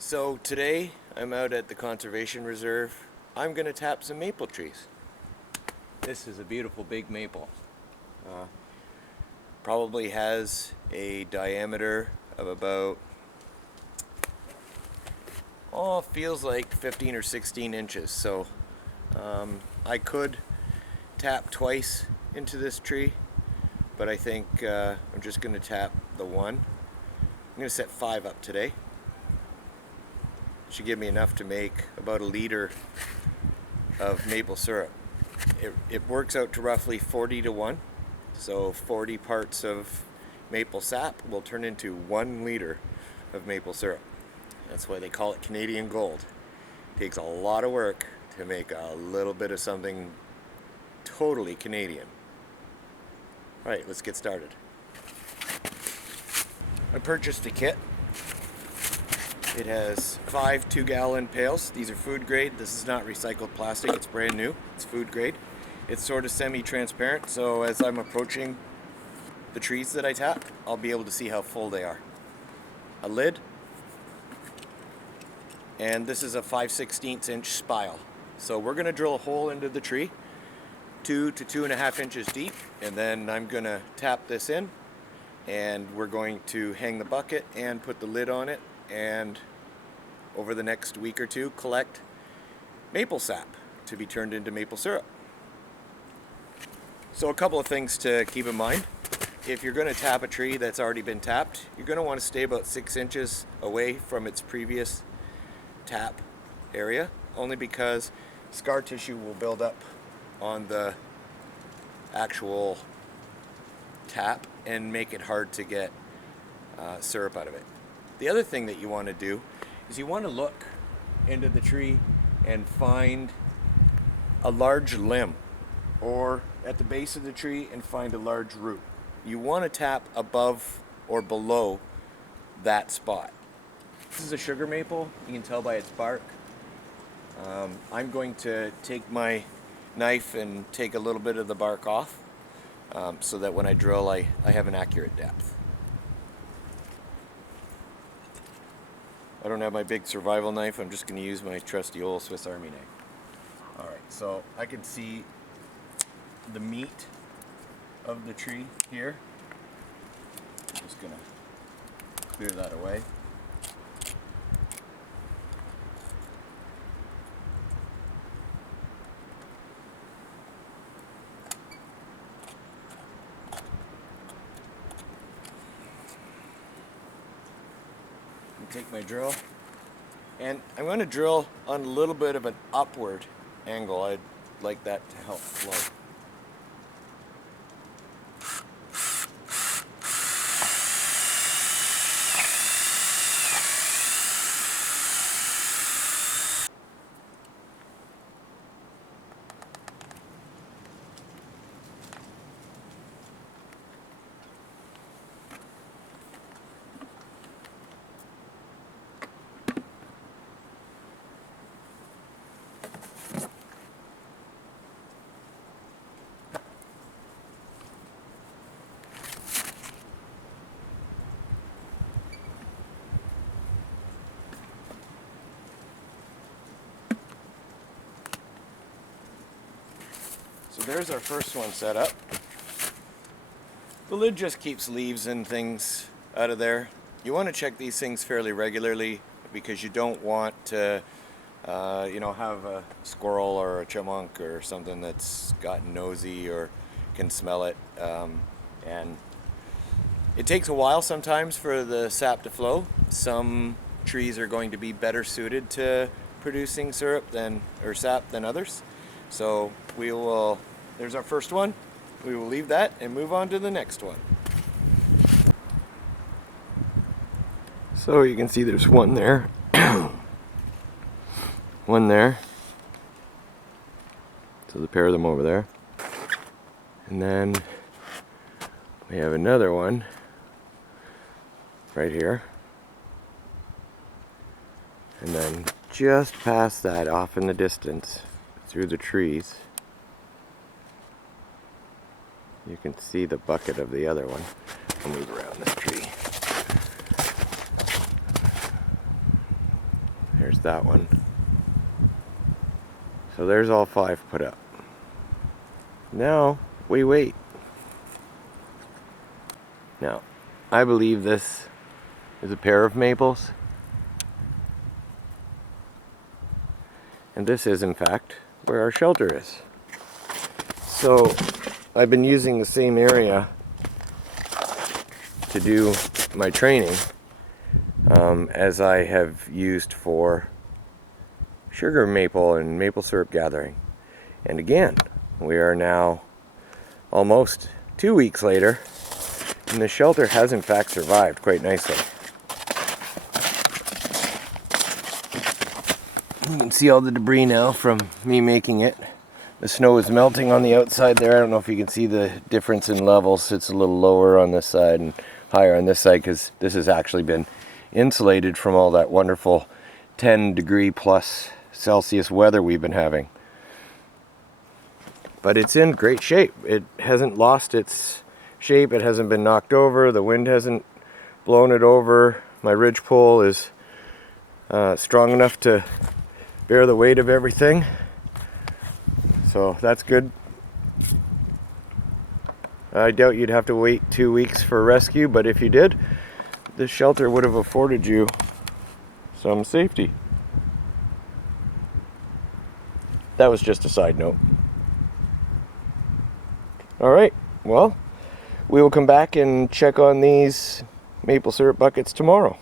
So today I'm out at the conservation reserve. I'm gonna tap some maple trees. This is a beautiful big maple. Probably has a diameter of about, feels like 15 or 16 inches. So I could tap twice into this tree, but I think I'm just gonna tap the one. I'm gonna set 5 up today. Should give me enough to make about a liter of maple syrup. It works out to roughly 40 to 1. So 40 parts of maple sap will turn into 1 liter of maple syrup. That's why they call it Canadian gold. It takes a lot of work to make a little bit of something totally Canadian. Alright, let's get started. I purchased a kit. It has 5 2-gallon pails. These are food grade. This is not recycled plastic. It's brand new. It's food grade. It's sort of semi-transparent, so as I'm approaching the trees that I tap, I'll be able to see how full they are. A lid, and this is a 5/16 inch spile. So we're going to drill a hole into the tree, 2 to 2.5 inches deep, and then I'm going to tap this in, and we're going to hang the bucket and put the lid on it, and over the next week or two collect maple sap to be turned into maple syrup. So a couple of things to keep in mind. If you're going to tap a tree that's already been tapped, you're going to want to stay about 6 inches away from its previous tap area, only because scar tissue will build up on the actual tap and make it hard to get syrup out of it. The other thing that you want to do is you want to look into the tree and find a large limb, or at the base of the tree and find a large root. You want to tap above or below that spot. This is a sugar maple. You can tell by its bark. I'm going to take my knife and take a little bit of the bark off so that when I drill I have an accurate depth. I don't have my big survival knife. I'm just going to use my trusty old Swiss Army knife. Alright, so I can see the meat of the tree here. I'm just going to clear that away. Take my drill, and I'm going to drill on a little bit of an upward angle. I'd like that to help flow. So there's our first one set up. The lid just keeps leaves and things out of there. You want to check these things fairly regularly because you don't want to have a squirrel or a chipmunk or something that's gotten nosy or can smell it. And it takes a while sometimes for the sap to flow. Some trees are going to be better suited to producing syrup or sap than others. So there's our first one. We will leave that and move on to the next one. So you can see there's one there. One there. So the pair of them over there. And then we have another one right here. And then just past that, off in the distance, through the trees, you can see the bucket of the other one. I'll move around this tree. there's that one. So there's all 5 put up. Now we wait. Now, I believe this is a pair of maples. And this is, in fact, where our shelter is. So, I've been using the same area to do my training as I have used for sugar maple and maple syrup gathering. And again, we are now almost 2 weeks later, and the shelter has in fact survived quite nicely. You can see all the debris now from me making it. The snow is melting on the outside there. I don't know if you can see the difference in levels. It's a little lower on this side and higher on this side because this has actually been insulated from all that wonderful 10-degree+ Celsius weather we've been having. But it's in great shape. It hasn't lost its shape. It hasn't been knocked over. The wind hasn't blown it over. My ridge pole is strong enough to bear the weight of everything. So that's good. I doubt you'd have to wait 2 weeks for rescue, but if you did, this shelter would have afforded you some safety. That was just a side note. Alright, well, we will come back and check on these maple syrup buckets tomorrow.